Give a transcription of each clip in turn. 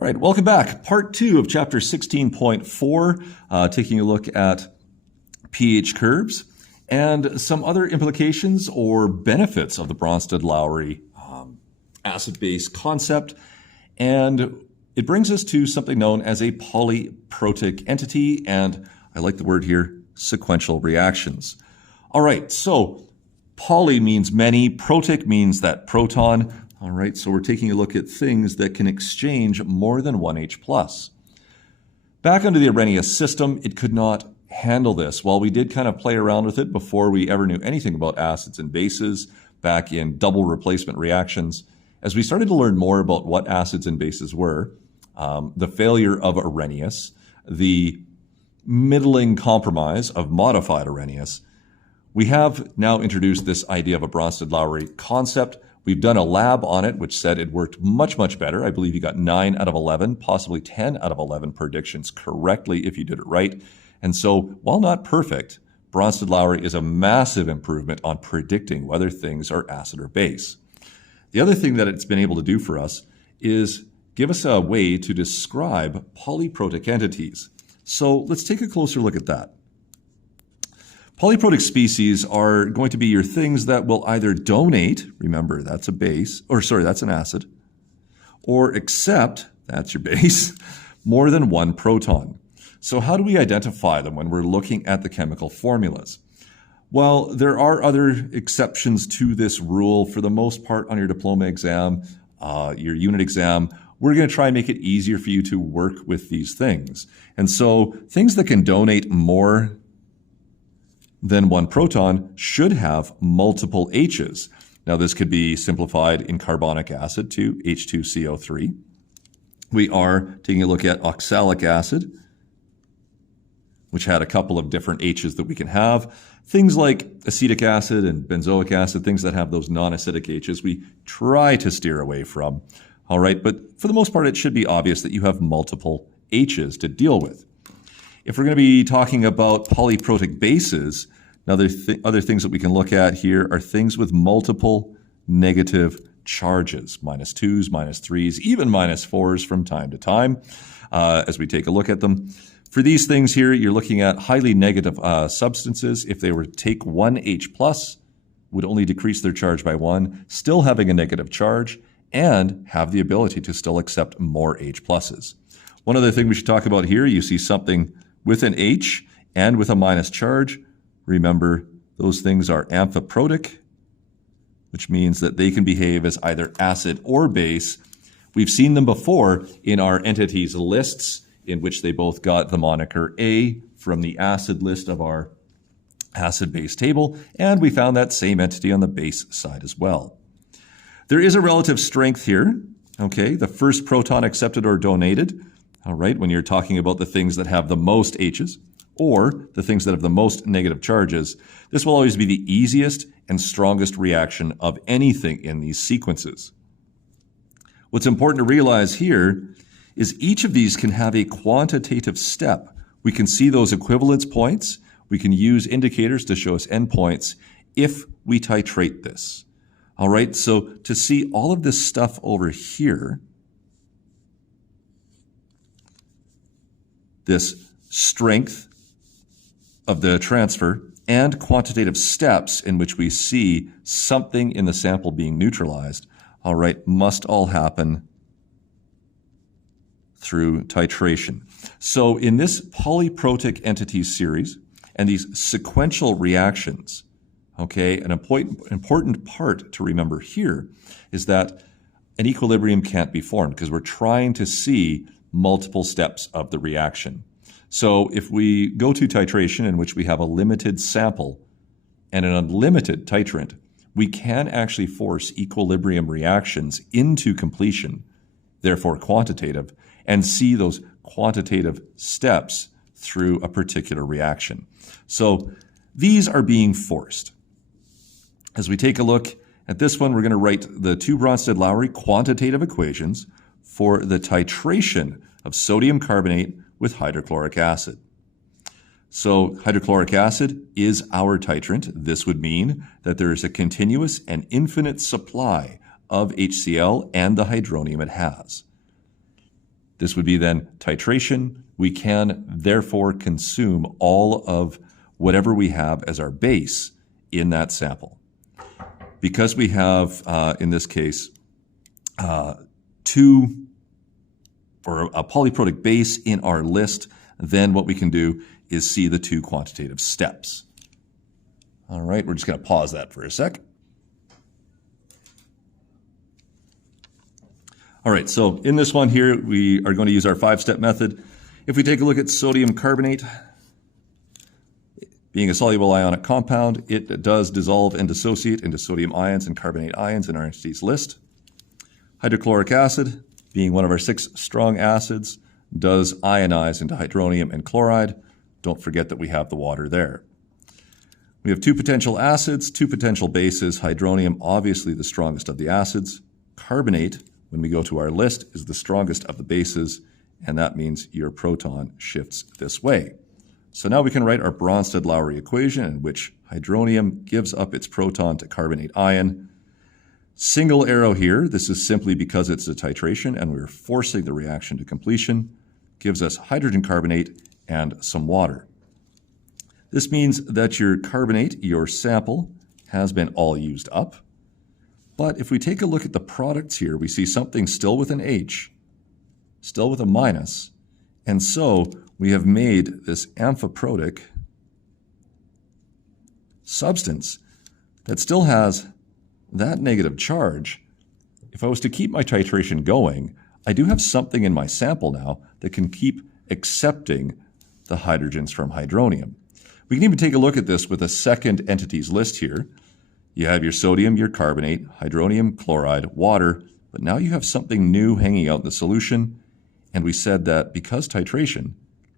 All right, welcome back. Part 2 of chapter 16.4, taking a look at pH curves and some other implications or benefits of the Bronsted-Lowry acid-base concept. And it brings us to something known as a polyprotic entity, and I like the word here, sequential reactions. All right, so poly means many, protic means that proton. All right, so we're taking a look at things that can exchange more than one H+. Back under the Arrhenius system, it could not handle this. While we did kind of play around with it before we ever knew anything about acids and bases back in double replacement reactions, as we started to learn more about what acids and bases were, the failure of Arrhenius, the middling compromise of modified Arrhenius, we have now introduced this idea of a Bronsted-Lowry concept. We've done a lab on it, which said it worked much, much better. I believe you got 9 out of 11, possibly 10 out of 11 predictions correctly if you did it right. And so, while not perfect, Bronsted-Lowry is a massive improvement on predicting whether things are acid or base. The other thing that it's been able to do for us is give us a way to describe polyprotic entities. So let's take a closer look at that. Polyprotic species are going to be your things that will either donate, remember that's a base, or sorry, that's an acid, or accept, that's your base, more than one proton. So how do we identify them when we're looking at the chemical formulas? Well, there are other exceptions to this rule. For the most part on your diploma exam, your unit exam, we're going to try and make it easier for you to work with these things. And so things that can donate more than one proton should have multiple H's. Now this could be simplified in carbonic acid to H2CO3. We are taking a look at oxalic acid, which had a couple of different H's that we can have. Things like acetic acid and benzoic acid, things that have those non-acidic H's, we try to steer away from. All right, but for the most part, it should be obvious that you have multiple H's to deal with. If we're going to be talking about polyprotic bases, now other things that we can look at here are things with multiple negative charges, -2s, -3s, even -4s from time to time, as we take a look at them. For these things here, you're looking at highly negative substances. If they were to take one H+, would only decrease their charge by 1, still having a negative charge, and have the ability to still accept more H+. One other thing we should talk about here, you see something with an H and with a minus charge. Remember, those things are amphiprotic, which means that they can behave as either acid or base. We've seen them before in our entities lists, in which they both got the moniker A from the acid list of our acid-base table, and we found that same entity on the base side as well. There is a relative strength here, okay? The first proton accepted or donated, all right, when you're talking about the things that have the most H's, or the things that have the most negative charges, this will always be the easiest and strongest reaction of anything in these sequences. What's important to realize here is each of these can have a quantitative step. We can see those equivalence points. We can use indicators to show us endpoints if we titrate this. All right, so to see all of this stuff over here, this strength of the transfer and quantitative steps in which we see something in the sample being neutralized, all right, must all happen through titration. So in this polyprotic entity series and these sequential reactions, okay, an important part to remember here is that an equilibrium can't be formed because we're trying to see multiple steps of the reaction. So if we go to titration in which we have a limited sample and an unlimited titrant, we can actually force equilibrium reactions into completion, therefore quantitative, and see those quantitative steps through a particular reaction. So these are being forced. As we take a look at this one, we're going to write the two Bronsted-Lowry quantitative equations for the titration of sodium carbonate with hydrochloric acid. So hydrochloric acid is our titrant. This would mean that there is a continuous and infinite supply of HCl and the hydronium it has. This would be then titration. We can therefore consume all of whatever we have as our base in that sample. Because we have, in this case, two or a polyprotic base in our list, then what we can do is see the two quantitative steps. All right, we're just going to pause that for a sec. All right, so in this one here, we are going to use our 5-step method. If we take a look at sodium carbonate, being a soluble ionic compound, it does dissolve and dissociate into sodium ions and carbonate ions in our entities list. Hydrochloric acid, being one of our 6 strong acids, does ionize into hydronium and chloride. Don't forget that we have the water there. We have 2 potential acids, 2 potential bases. Hydronium, obviously the strongest of the acids. Carbonate, when we go to our list, is the strongest of the bases, and that means your proton shifts this way. So now we can write our Bronsted-Lowry equation in which hydronium gives up its proton to carbonate ion. Single arrow here, this is simply because it's a titration and we're forcing the reaction to completion, gives us hydrogen carbonate and some water. This means that your carbonate, your sample, has been all used up. But if we take a look at the products here, we see something still with an H, still with a minus, and so we have made this amphiprotic substance that still has that negative charge. If I was to keep my titration going, I do have something in my sample now that can keep accepting the hydrogens from hydronium. We can even take a look at this with a second entities list here. You have your sodium, your carbonate, hydronium, chloride, water, but now you have something new hanging out in the solution. And we said that because titration,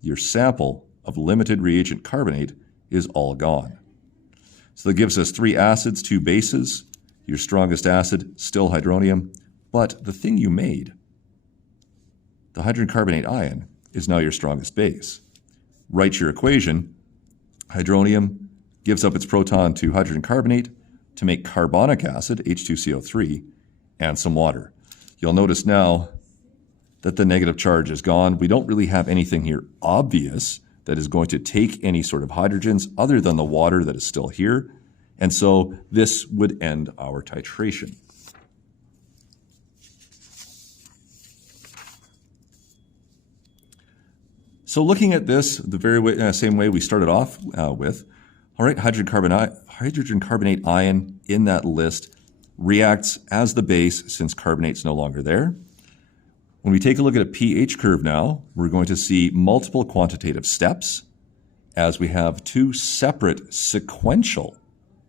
your sample of limited reagent carbonate is all gone. So that gives us 3 acids, 2 bases. Your strongest acid, still hydronium, but the thing you made, the hydrogen carbonate ion, is now your strongest base. Write your equation. Hydronium gives up its proton to hydrogen carbonate to make carbonic acid, H2CO3, and some water. You'll notice now that the negative charge is gone. We don't really have anything here obvious that is going to take any sort of hydrogens other than the water that is still here. And so this would end our titration. So looking at this the very same way we started off with, all right, hydrogen carbonate ion in that list reacts as the base since carbonate's no longer there. When we take a look at a pH curve now, we're going to see multiple quantitative steps as we have 2 separate sequential,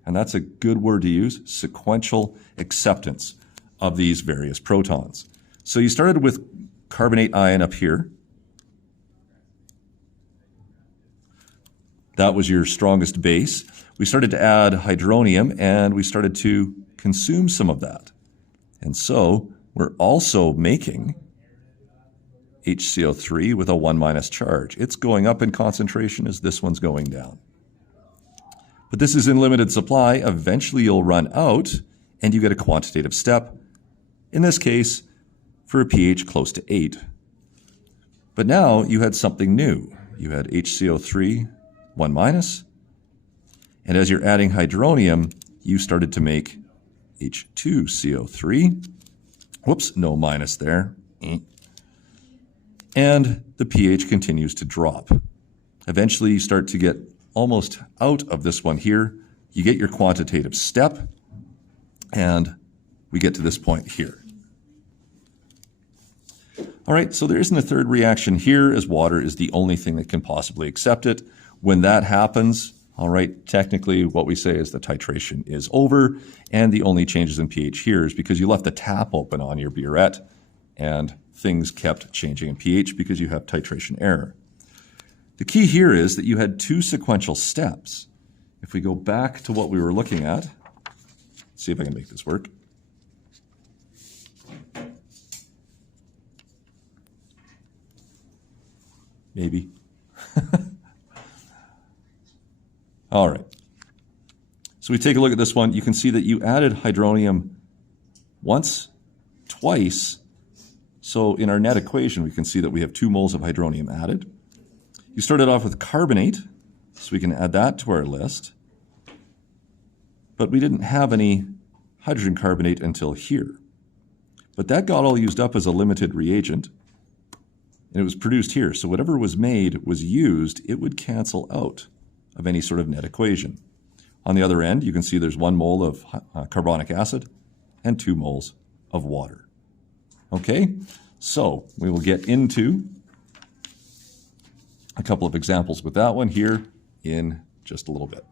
and that's a good word to use, sequential acceptance of these various protons. So you started with carbonate ion up here. That was your strongest base. We started to add hydronium and we started to consume some of that. And so we're also making HCO3 with a 1- charge. It's going up in concentration as this one's going down. But this is in limited supply. Eventually you'll run out and you get a quantitative step, in this case for a pH close to 8. But now you had something new. You had HCO3, 1-, and as you're adding hydronium, you started to make H2CO3. Whoops, no minus there. And the pH continues to drop. Eventually you start to get almost out of this one here. You get your quantitative step, and we get to this point here. All right, so there isn't a third reaction here, as water is the only thing that can possibly accept it. When that happens, all right, technically what we say is the titration is over, and the only changes in pH here is because you left the tap open on your burette, and things kept changing in pH because you have titration error. The key here is that you had 2 sequential steps. If we go back to what we were looking at, see if I can make this work. Maybe. All right. So we take a look at this one. You can see that you added hydronium once, twice, So in our net equation, we can see that we have 2 moles of hydronium added. You started off with carbonate, so we can add that to our list. But we didn't have any hydrogen carbonate until here. But that got all used up as a limited reagent, and it was produced here. So whatever was made was used, it would cancel out of any sort of net equation. On the other end, you can see there's 1 mole of carbonic acid and 2 moles of water. Okay, so we will get into a couple of examples with that one here in just a little bit.